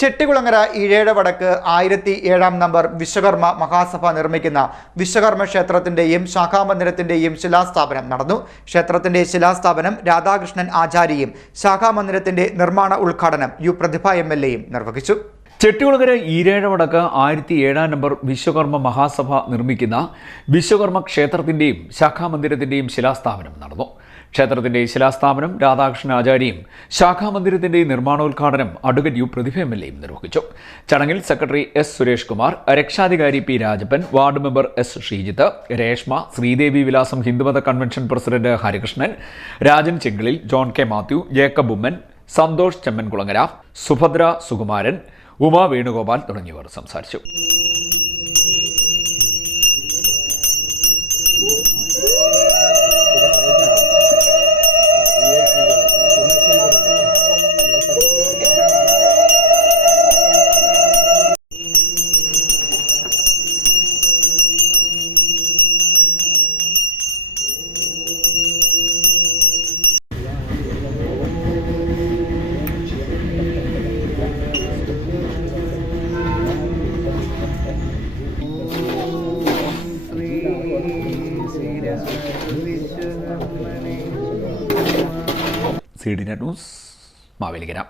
ചെട്ടികുളങ്ങര ഈഴേഴ വടക്ക് ആയിരത്തി ഏഴാം നമ്പർ വിശ്വകർമ്മ മഹാസഭ നിർമ്മിക്കുന്ന വിശ്വകർമ്മ ക്ഷേത്രത്തിന്റെയും ശാഖാമന്ദിരത്തിന്റെയും ശിലാസ്ഥാപനം നടന്നു. ക്ഷേത്രത്തിന്റെ ശിലാസ്ഥാപനം രാധാകൃഷ്ണൻ ആചാര്യയും ശാഖാമന്ദിരത്തിന്റെ നിർമ്മാണ ഉദ്ഘാടനം യു പ്രതിഭ എം എൽ എയും നിർവഹിച്ചു. ചെട്ടികുളങ്ങര ഈരേഴവടക്ക് ആയിരത്തി ഏഴാം നമ്പർ വിശ്വകർമ്മ മഹാസഭ നിർമ്മിക്കുന്ന വിശ്വകർമ്മ ക്ഷേത്രത്തിന്റെയും ശാഖാമന്ദിരത്തിന്റെയും ശിലാസ്ഥാപനം നടന്നു. ക്ഷേത്രത്തിന്റെ ശിലാസ്ഥാപനം രാധാകൃഷ്ണൻ ആചാര്യയും ശാഖാമന്ദിരത്തിന്റെ നിർമ്മാണോദ്ഘാടനം advocate U Prathibha M L എയും നിർവഹിച്ചു. ചടങ്ങിൽ സെക്രട്ടറി എസ് സുരേഷ് കുമാർ രക്ഷാധികാരി P Rajappan ward member S Sreejith Reshma Sreedevi വിലാസം ഹിന്ദുമത convention president Harikrishnan Rajan ചെങ്കിളിൽ John K Mathew Jacob Oommen Santhosh Chemmankulangara Subhadra Sukumaran Uma Venugopal തുടങ്ങിയവർ സംസാരിച്ചു. C D news Mavelikara.